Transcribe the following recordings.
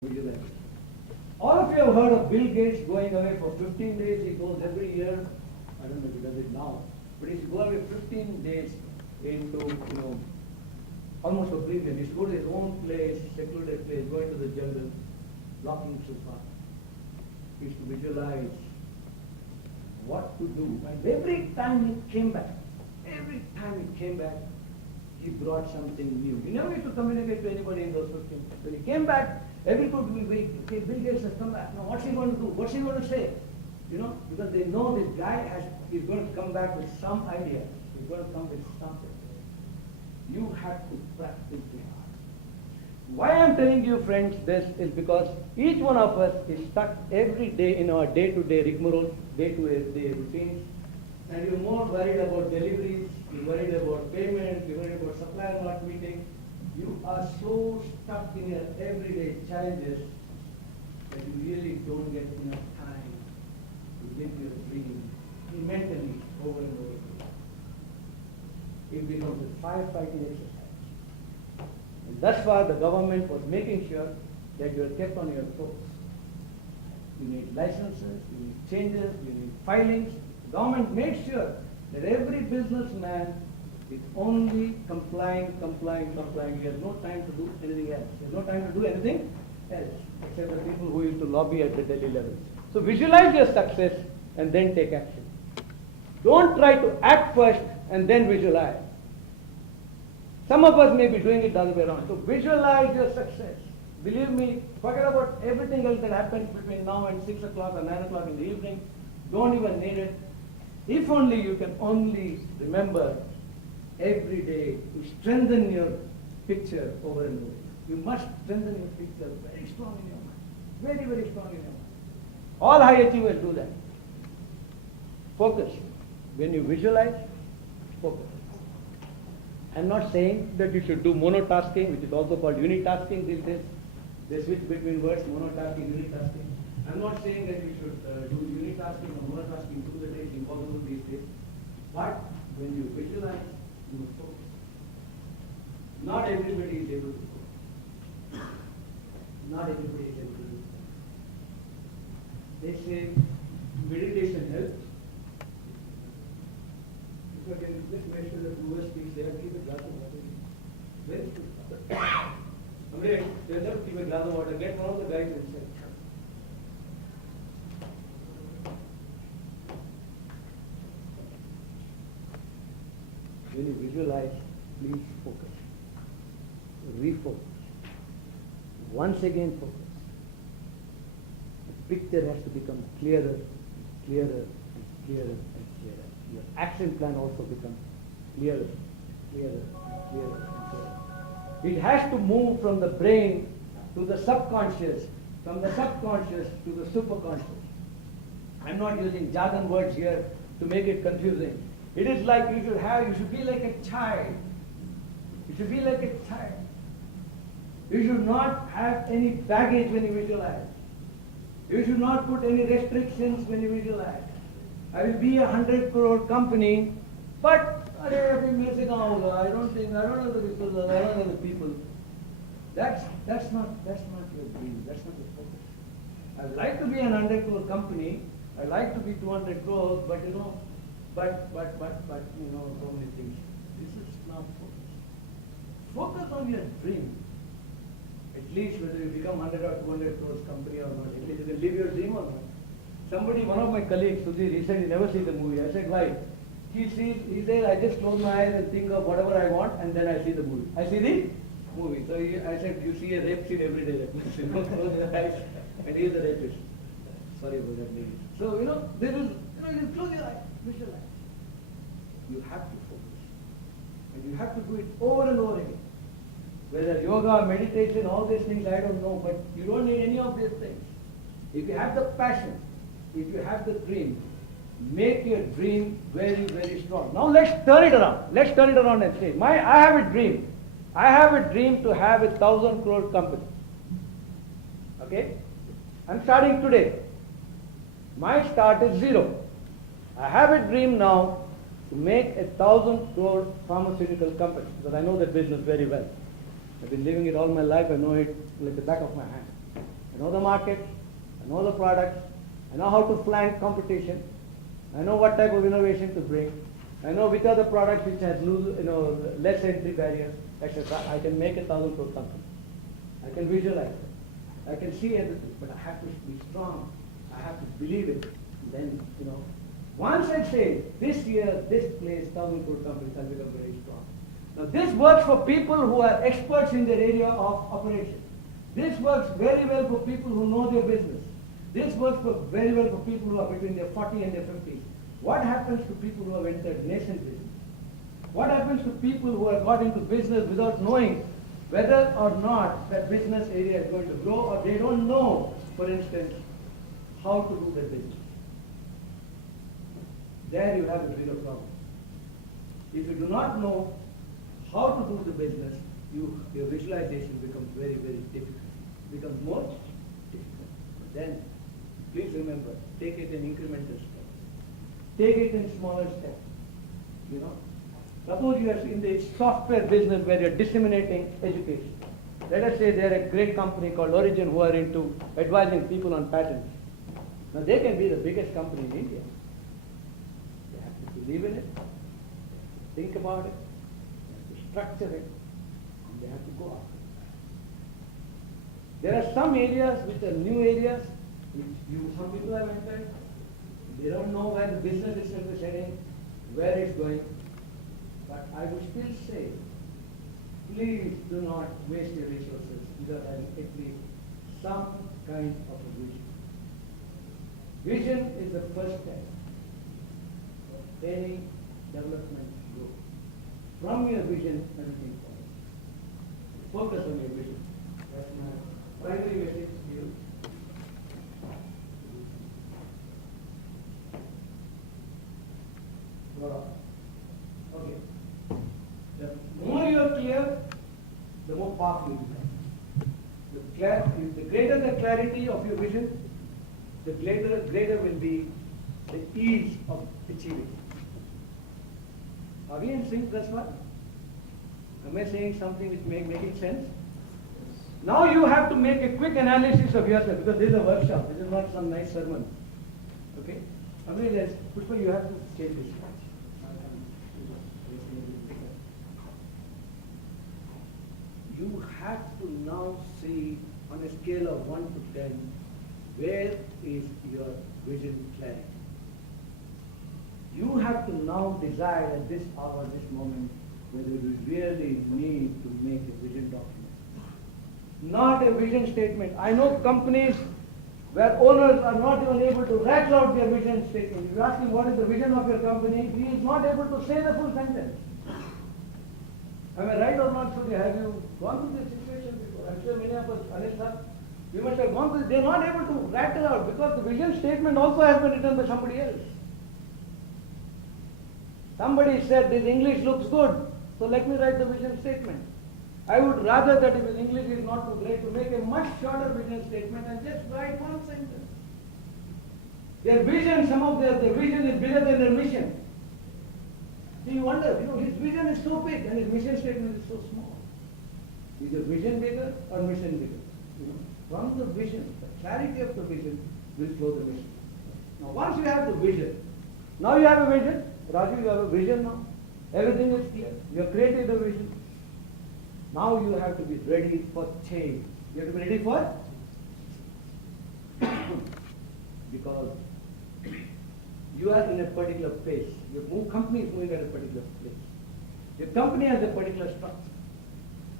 Vigilance. All of you have heard of Bill Gates going away for 15 days. He goes every year. I don't know if he does it now, but he's going away 15 days into, almost oblivion. He's going to his own place, secluded place, going to the jungle, locking himself up. He used to visualize what to do. And every time he came back, he brought something new. He never used to communicate to anybody in those 15 days. When he came back, everybody will wait. Okay, Bill Gates has come back. Now what's he going to do? What's he going to say? Because they know this guy is going to come back with some idea. He's going to come with something. You have to practice the art. Why I'm telling you, friends, this is because each one of us is stuck every day in our day-to-day rigmarole, day-to-day routines, and you're more worried about deliveries, you're worried about payments, you're worried about supplier not meeting. You are so stuck in your everyday challenges that you really don't get enough time to live your dream mentally over and over again. It becomes a firefighting exercise. And thus far the government was making sure that you are kept on your toes. You need licenses, you need changes, you need filings. The government made sure that every businessman is only complying. He has no time to do anything else. He has no time to do anything else, except the people who used to lobby at the Delhi level. So visualize your success and then take action. Don't try to act first and then visualize. Some of us may be doing it the other way around. So visualize your success. Believe me, forget about everything else that happens between now and 6 o'clock or 9 o'clock in the evening. Don't even need it. If only you can only remember every day to strengthen your picture over and over. You must strengthen your picture very strong in your mind. Very, very strong in your mind. All high achievers do that. Focus. When you visualize, focus. I'm not saying that you should do monotasking, which is also called unitasking these days. They switch between words, monotasking, unitasking. I'm not saying that you should do unitasking or monotasking through the day. It's impossible these days. But when you visualize, you must focus. Not everybody is able to focus. Not everybody is able to do it. They say meditation helps. If I can just make sure that whoever speaks there, keep a glass of water. Very good. Amre, keep a glass of water. Get one of the guys inside. When you visualize, please focus. Refocus. Once again focus. The picture has to become clearer, clearer, and clearer and clearer. Your action plan also becomes clearer, clearer, clearer and clearer. It has to move from the brain to the subconscious, from the subconscious to the superconscious. I'm not using jargon words here to make it confusing. It is like you should be like a child. You should be like a child. You should not have any baggage when you visualize. You should not put any restrictions when you visualize. I will be 100 crore company, but I don't know the people, I don't know the people. That's not your dream, that's not your focus. I would like to be an 100 crore company, I'd like to be 200 crores, but so many things. This is not focus. Focus on your dream. At least whether you become 100 or 200 crores company or not, at least you can live your dream or not. One of my colleagues, Sudhir, he said he never sees the movie. I said, why? He said, I just close my eyes and think of whatever I want and then I see the movie. I see the movie. So I said, you see a rape scene every day. Close your eyes and he is a rapist. Sorry about that name. So, you close your eyes, visualize. You have to focus. And you have to do it over and over again. Whether yoga, meditation, all these things, I don't know, but you don't need any of these things. If you have the passion, if you have the dream, make your dream very, very strong. Now let's turn it around. Let's turn it around and say, I have a dream. I have a dream to have 1,000 crore company. Okay? I'm starting today. My start is 0. I have a dream now to make 1,000 crore pharmaceutical company, because I know that business very well. I've been living it all my life. I know it like the back of my hand. I know the market, I know the products, I know how to flank competition, I know what type of innovation to bring, I know which are the products which has less entry barriers, etc. I can make a 1,000 crore company. I can visualize it. I can see everything, but I have to be strong. I have to believe it. Then, once I say this year, this place, 1,000 crore companies will become very strong. Now this works for people who are experts in their area of operation. This works very well for people who know their business. This works very well for people who are between their 40 and their 50s. What happens to people who have entered nascent business? What happens to people who have got into business without knowing whether or not that business area is going to grow, or they don't know, for instance, how to do their business? There you have a bigger problem. If you do not know how to do the business, your visualization becomes very, very difficult. Becomes more difficult. But then, please remember, take it in incremental steps. Take it in smaller steps. Suppose you are in the software business where you are disseminating education. Let us say they are a great company called Origin who are into advising people on patents. Now they can be the biggest company in India. They have to believe in it, think about it, they have to structure it, and they have to go after it. There are some areas which are new areas, which some people have entered. They don't know where the business itself is heading, where it's going. But I would still say, please do not waste your resources without having at least some kind of a vision. Vision is the first step of any development growth. From your vision, everything follows. Focus on your vision. That's my primary message to you. Okay. The more you are clear, the more powerful you become. The greater the clarity of your vision, the greater will be the ease of achieving. Are we in sync thus far? Am I saying something which making sense? Now you have to make a quick analysis of yourself, because this is a workshop. This is not some nice sermon. Okay? I mean, Pushpa, you have to say this. You have to now see on a scale of 1 to 10, where is your vision clarity? You have to now decide at this hour, this moment, whether you really need to make a vision document. Not a vision statement. I know companies where owners are not even able to rattle out their vision statement. If you ask him what is the vision of your company, he is not able to say the full sentence. Am I right or not, Surya? Have you gone through this situation before? I'm sure many of us, Anish sir, we must have gone through this. They are not able to rattle out because the vision statement also has been written by somebody else. Somebody said this English looks good, so let me write the vision statement. I would rather that if his English is not too great, to make a much shorter vision statement and just write one sentence. Their vision, their vision is bigger than their mission. So you wonder, his vision is so big and his mission statement is so small. Is your vision bigger or mission bigger? From the vision, the clarity of the vision will flow the mission. Now once you have the vision, now you have a vision. Raju, you have a vision now. Everything is clear. You have created a vision. Now you have to be ready for change. You have to be ready for because you are in a particular place. Your company is moving at a particular place. Your company has a particular structure.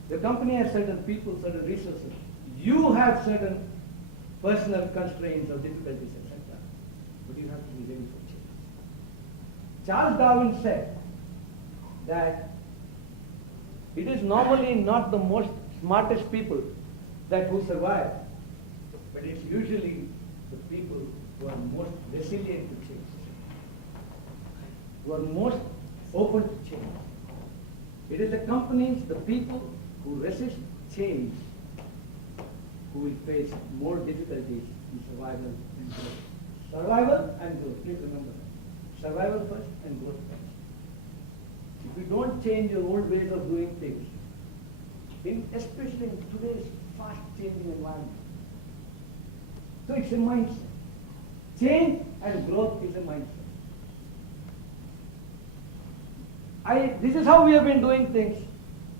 Your company has certain people, certain resources. You have certain personal constraints or difficulties, etc. But you have to be ready for change. Charles Darwin said that it is normally not the most smartest people who survive, but it's usually the people who are most resilient to change, who are most open to change. It is the companies, the people who resist change, who will face more difficulties in survival and growth. Survival and growth, please remember that. Survival first and growth first. If you don't change your old ways of doing things, especially in today's fast-changing environment, So it's a mindset. Change and growth is a mindset. This is how we have been doing things.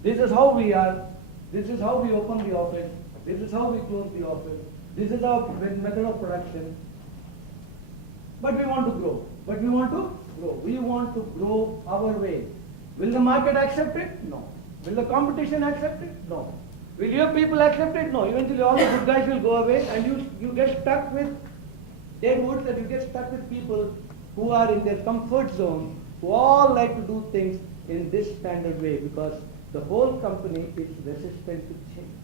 This is how we are. This is how we open the office. This is how we close the office. This is our method of production. But we want to grow. We want to grow our way. Will the market accept it? No. Will the competition accept it? No. Will your people accept it? No. Eventually all the good guys will go away and you get stuck with dead woods, and you get stuck with people who are in their comfort zone, who all like to do things in this standard way because the whole company is resistant to change.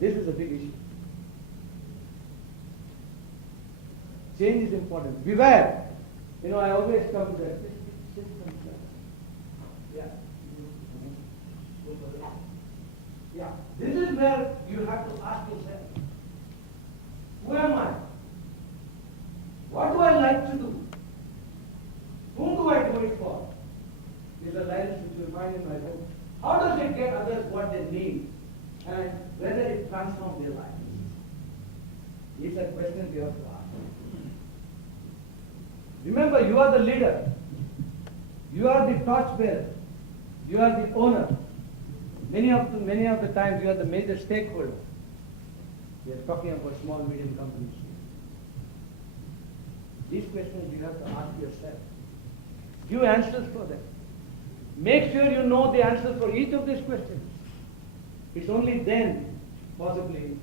This is a big issue. Change is important. Beware. I always come to that. Yeah. This is where you have to ask yourself, who am I? What do I like to do? Whom do I do it for? These are lines which you find in my book. How does it get others what they need? And whether it transforms their lives? These are questions you have to ask. Remember, you are the leader. You are the torchbearer. You are the owner. Many of the times you are the major stakeholder. We are talking about small, medium companies. These questions you have to ask yourself. Give answers for them. Make sure you know the answers for each of these questions. It's only then, possibly,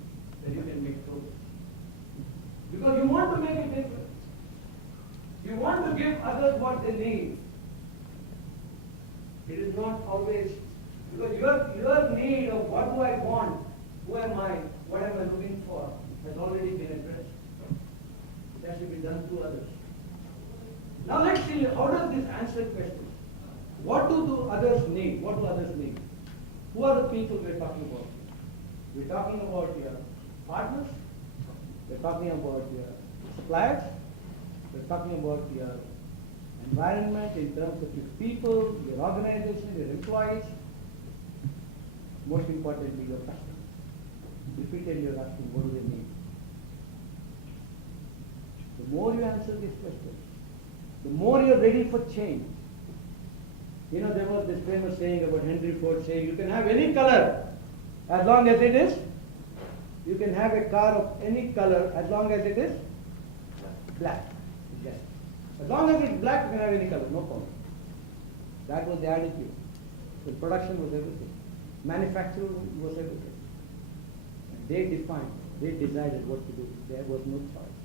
that you can make progress. Because you want to make a difference. You want to give others what they need. It is not always, because your need of what do I want, who am I, what am I looking for, has already been addressed. It has to be done through others. Now let's see, how does this answer questions? What do others need? What do others need? Who are the people we're talking about? We're talking about your partners. We're talking about your suppliers. We're talking about your environment in terms of your people, your organization, your employees. Most importantly, your customers. Repeatedly you're asking, what do they need? The more you answer these questions, the more you're ready for change. There was this famous saying about Henry Ford saying, you can have any color as long as it is, you can have a car of any color as long as it is black. Yes. As long as it's black, you can have any color, no problem. That was the attitude. The production was everything. Manufacturing was everything. And they decided what to do. There was no choice.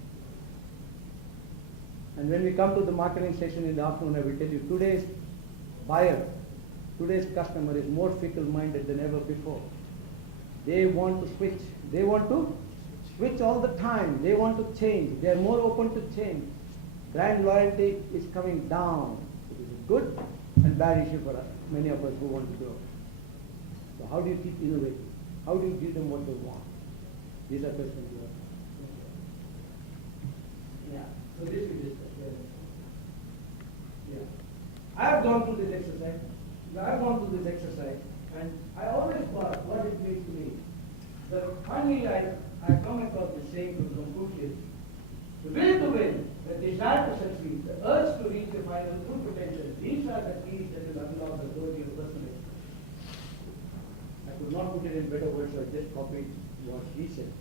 And when we come to the marketing session in the afternoon, I will tell you, today's buyer, today's customer is more fickle-minded than ever before. They want to switch. They want to switch all the time. They want to change. They are more open to change. Brand loyalty is coming down. It is a good and bad issue for us, many of us who want to grow. So how do you keep innovating? How do you give them what they want? These are questions you have. Yeah. So this we discussed. Yeah. I have gone through this exercise. And I always thought what it means to me. But finally I come across the saying from Confucius: the will to win, the desire to succeed, the urge to reach your final full potential, these are the keys that will unlock the door to your personal experience. I could not put it in better words, so I just copied what he said.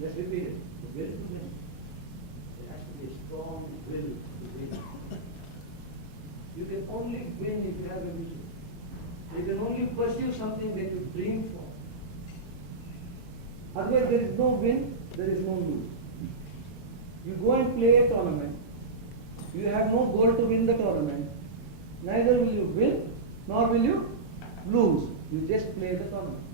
Just repeat it. The will to win. There has to be a strong will to win. You can only win if you have a vision. You can only pursue something that you dream for. Otherwise, there is no win, there is no lose. You go and play a tournament. You have no goal to win the tournament. Neither will you win, nor will you lose. You just play the tournament.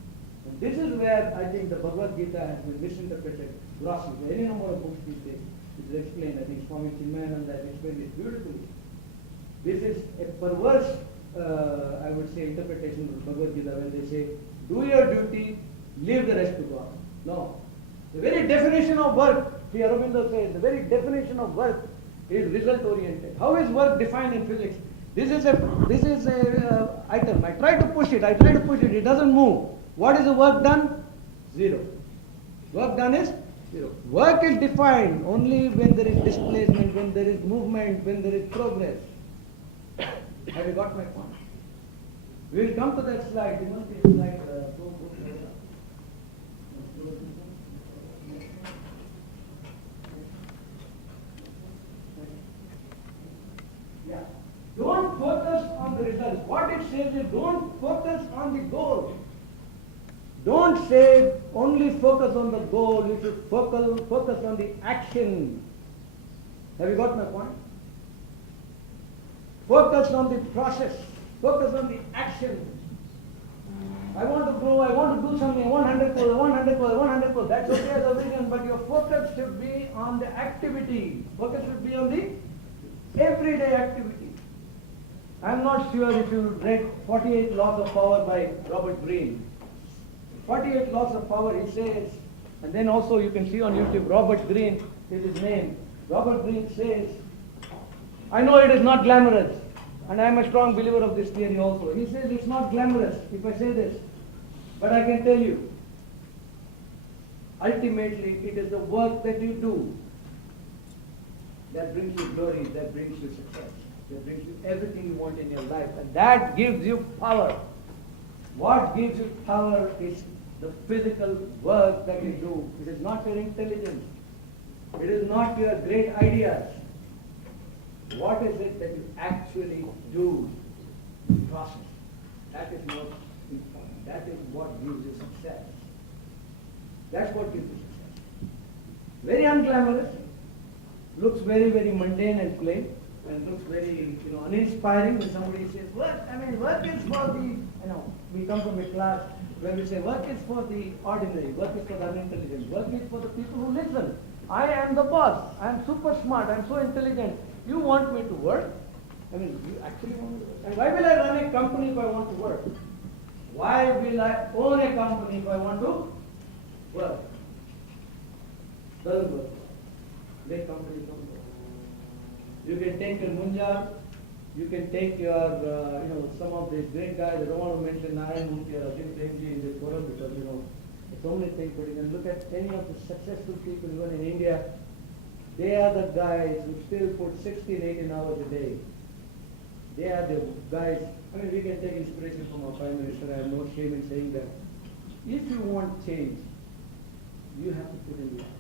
And this is where I think the Bhagavad Gita has been misinterpreted grossly. There are any number of books these days which explain. I think Swami Chinmayananda has explained it beautifully. This is a perverse, I would say, interpretation of the Bhagavad Gita when they say, do your duty, leave the rest to God. No. The very definition of work, Sri Aurobindo says, the very definition of work is result-oriented. How is work defined in physics? This is a item. I try to push it, it doesn't move. What is the work done? Zero. Work done is zero. Work is defined only when there is displacement, when there is movement, when there is progress. Have you got my point? We will come to that slide. You must be slide. Yeah. Don't focus on the results. What it says is don't focus on the goal. Don't say only focus on the goal. You should focus on the action. Have you got my point? Focus on the process. Focus on the action. I want to grow, I want to do something, 100 crores, 100 crores, 100 crores. That's okay as a vision, but your focus should be on the activity. Focus should be on the everyday activity. I'm not sure if you read 48 Laws of Power by Robert Greene. 48 Laws of Power, he says, and then also you can see on YouTube, Robert Greene is his name. Robert Greene says, I know it is not glamorous, and I am a strong believer of this theory also. He says it's not glamorous if I say this, but I can tell you, ultimately it is the work that you do that brings you glory, that brings you success, that brings you everything you want in your life, and that gives you power. What gives you power is the physical work that you do. It is not your intelligence. It is not your great ideas. What is it that you actually do? The process. That is most important. That is what gives you success. That's what gives you success. Very unglamorous, looks very, very mundane and plain, and looks very, uninspiring when somebody says, work is for the, we come from a class where we say, work is for the ordinary, work is for the unintelligent, work is for the people who listen. I am the boss, I am super smart, I am so intelligent. You want me to work? You actually want to work. And why will I run a company if I want to work? Why will I own a company if I want to work? Doesn't work. Big companies don't work. You can take your Munjal, you can take your, some of these great guys. I don't want to mention Narayan Murthy or Ajit Premji in this forum because, there's so many things, but you can look at any of the successful people even in India. They are the guys who still put 16, 18 hours a day. They are the guys, we can take inspiration from our Prime Minister. I have no shame in saying that. If you want change, you have to put in the action.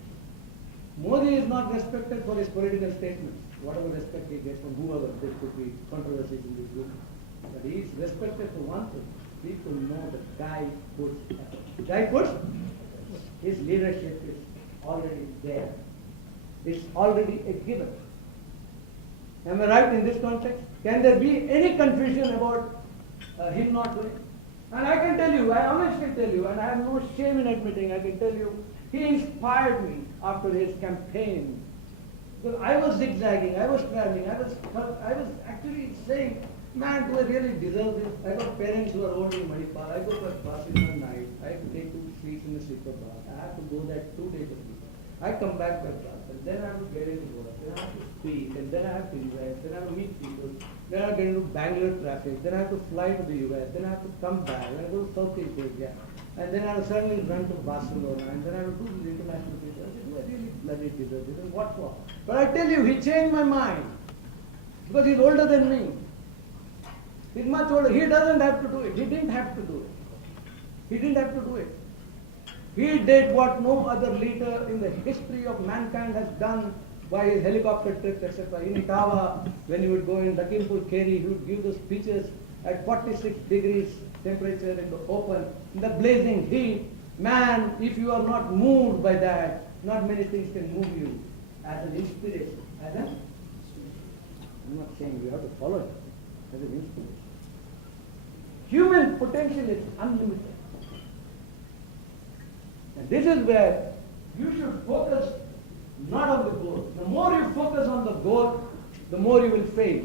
Modi is not respected for his political statements, whatever respect he gets from whoever. There could be controversies in this group. But he is respected for one thing. People know the guy puts effort. The guy puts, his leadership is already there. It's already a given. Am I right in this context? Can there be any confusion about him not doing? And I can tell you, I honestly tell you, and I have no shame in admitting, I can tell you, he inspired me after his campaign. Because I was zigzagging, I was traveling, I was actually saying, man, do I really deserve this? I got parents who are old in Manipal. I go for buses at night. I have to take 2 seats in the sleeper bus. I have to go there 2 days a week. I come back by bus, and then I have to get into work. Then I have to speak, and then I have to invest. Then I have to meet people. Then I have to get into Bangalore traffic. Then I have to fly to the US. Then I have to come back. Then I go to Southeast Asia. And then I have to suddenly run to Barcelona. And then I have to do the international business. I said, do I really bloody deserve this? And what for? But I tell you, he changed my mind. Because he's older than me. He's much older. He doesn't have to do it. He didn't have to do it. He didn't have to do it. He did what no other leader in the history of mankind has done by his helicopter trips, etc. In Itawa, when he would go in Lakhimpur Kheri, he would give those speeches at 46 degrees temperature in the open, in the blazing heat. Man, if you are not moved by that, not many things can move you as an inspiration. I'm not saying you have to follow it as an inspiration. Human potential is unlimited. And this is where you should focus not on the goal. The more you focus on the goal, the more you will fail.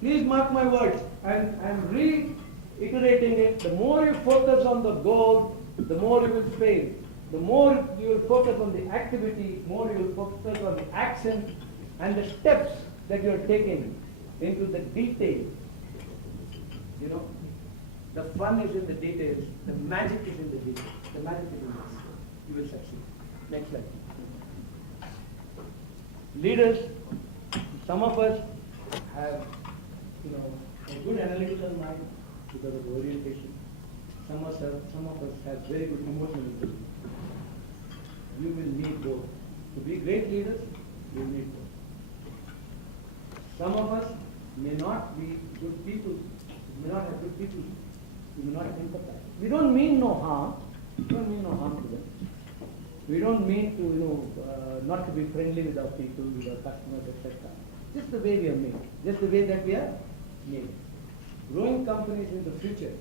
Please mark my words. I'm reiterating it. The more you focus on the goal, the more you will fail. The more you will focus on the activity, more you will focus on the action and the steps that you are taking into the details. The fun is in the details. The magic is in the details. The systematically do this, you will succeed. Next slide. Leaders, some of us have, a good analytical mind because of orientation. Some of us have very good emotional intelligence. You will need both. To be great leaders, you need both. Some of us may not be good people, may not have good people, we may not empathize. We don't mean no harm. We don't mean no harm to them. We don't mean to, not to be friendly with our people, with our customers, etc. Just the way we are made. Just the way that we are made. Growing companies in the future.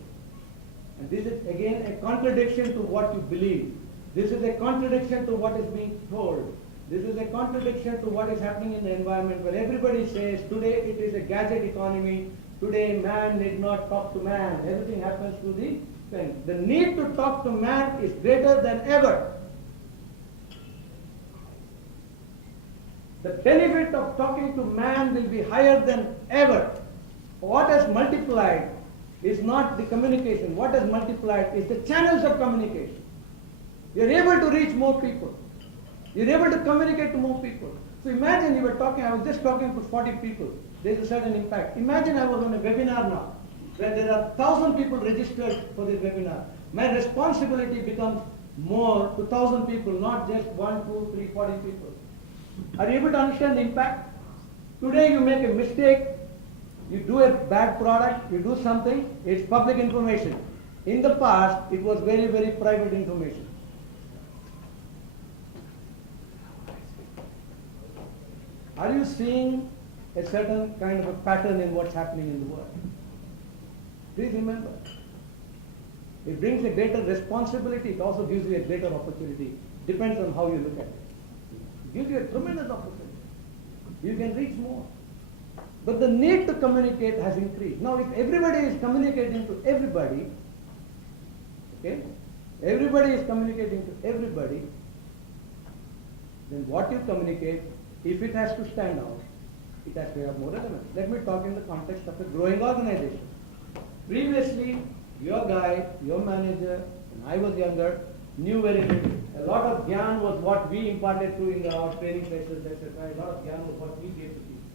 And this is again a contradiction to what you believe. This is a contradiction to what is being told. This is a contradiction to what is happening in the environment where everybody says today it is a gadget economy. Today man need not talk to man. Everything happens to the pen. The need to talk to man is greater than ever. The benefit of talking to man will be higher than ever. What has multiplied is not the communication. What has multiplied is the channels of communication. You're able to reach more people. You're able to communicate to more people. So imagine you were talking, I was just talking to 40 people. There's a certain impact. Imagine I was on a webinar now, where there are 1,000 people registered for this webinar. My responsibility becomes more to 1,000 people, not just 1, 2, 3, 40 people. Are you able to understand the impact? Today you make a mistake, you do a bad product, you do something, it's public information. In the past, it was very, very private information. Are you seeing a certain kind of a pattern in what's happening in the world? Please remember, it brings a greater responsibility, it also gives you a greater opportunity. Depends on how you look at it. It gives you a tremendous opportunity. You can reach more. But the need to communicate has increased. Now, if everybody is communicating to everybody, okay, everybody is communicating to everybody, then what you communicate, if it has to stand out, it has to have more relevance. Let me talk in the context of a growing organization. Previously, your guy, your manager, when I was younger, knew very little. A lot of gyan was what we imparted to in our training sessions, etc. A lot of gyan was what we gave to people.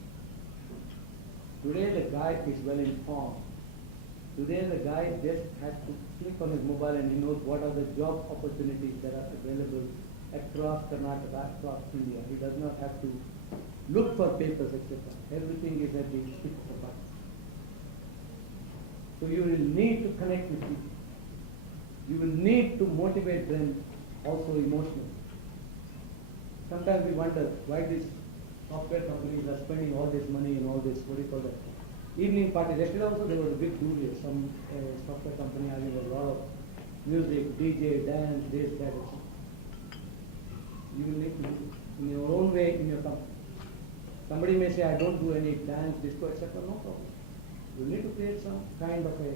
Today the guy is well informed. Today the guy just has to click on his mobile and he knows what are the job opportunities that are available across Karnataka, across India. He does not have to look for papers, etc. Everything is at the click of a button. So you will need to connect with people. You will need to motivate them also emotionally. Sometimes we wonder why these software companies are spending all this money and all this, what do you call that? Evening parties. Yesterday also there was a big do here. Some software company having a lot of music, DJ, dance, this, that, etc. You will need to do it in your own way in your company. Somebody may say, I don't do any dance, disco, etc. No problem. You need to create some kind of a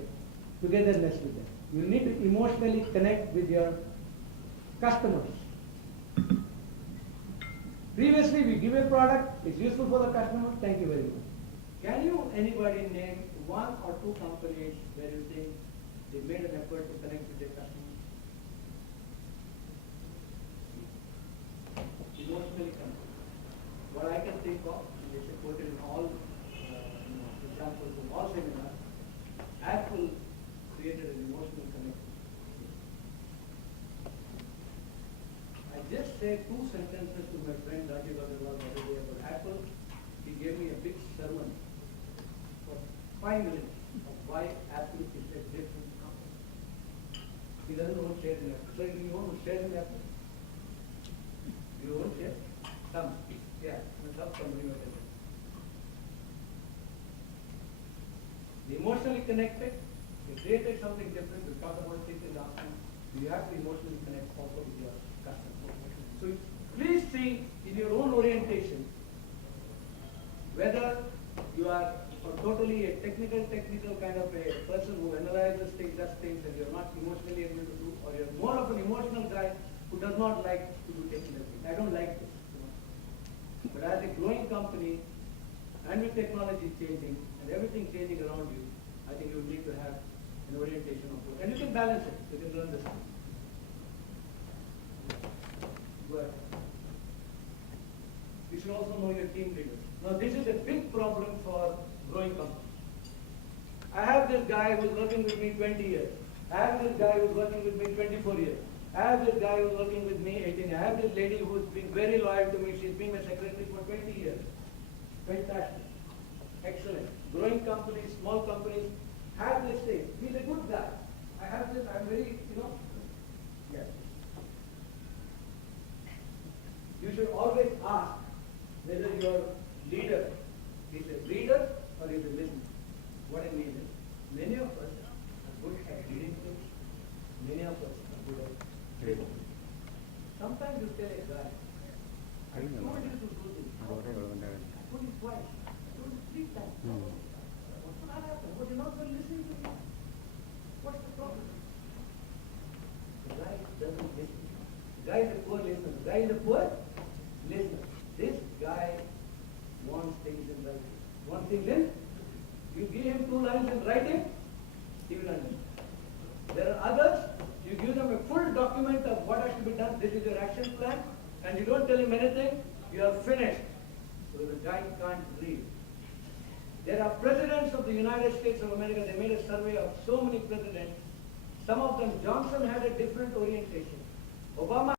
togetherness with them. You need to emotionally connect with your customers. Previously, we give a product, it's useful for the customer, thank you very much. Can you, anybody name one or two companies where you think they made an effort to connect with their customers? Emotionally connect. What I can think of, and they should put it in all examples of all seminars, Apple created an emotional connection. I just said 2 sentences to my friend RamjayGuru the other day about Apple. He gave me a big sermon for 5 minutes of why Apple is a different company. He doesn't own shares in Apple. So you own shares in Apple? You own shares? Some. Yeah, some company. The emotionally connected, they created something different. We talked about things in the afternoon. You have to emotionally connect also with your customer. So please see in your own orientation whether you are totally a technical kind of a person who analyzes things, does things, and you're not emotionally able to do, or you're more of an emotional guy who does not like to do technical things. I don't like this. But as a growing company, and with technology changing and everything changing around you, I think you need to have an orientation of both. And you can balance it. You can learn this. also know your team leaders. Now this is a big problem for growing companies. I have this guy who's working with me 20 years. I have this guy who's working with me 24 years. I have this guy who's working with me 18 years. I have this lady who's been very loyal to me. She's been my secretary for 20 years. Fantastic. Excellent. Growing companies, small companies, have this thing. He's a good guy. I have this, I'm very, yes. You should always ask whether your leader is a leader or is a listener. What I mean is, many of us are good at reading things. Many of us are good at listening. Sometimes you tell a guy, I told you to do this. I told you twice. I told you 3 times. What's going to happen? Well, you're not going to listen to me. What's the problem? The guy doesn't listen. The guy is a poor listener. The guy is a poor listener. This guy wants things in writing. Wants things in? You give him 2 lines in writing, he will understand. There are others, you give them a full document of what has to be done, this is your action plan, and you don't tell him anything, you are finished. So the guy can't read. There are presidents of the United States of America, they made a survey of so many presidents. Some of them, Johnson had a different orientation. Obama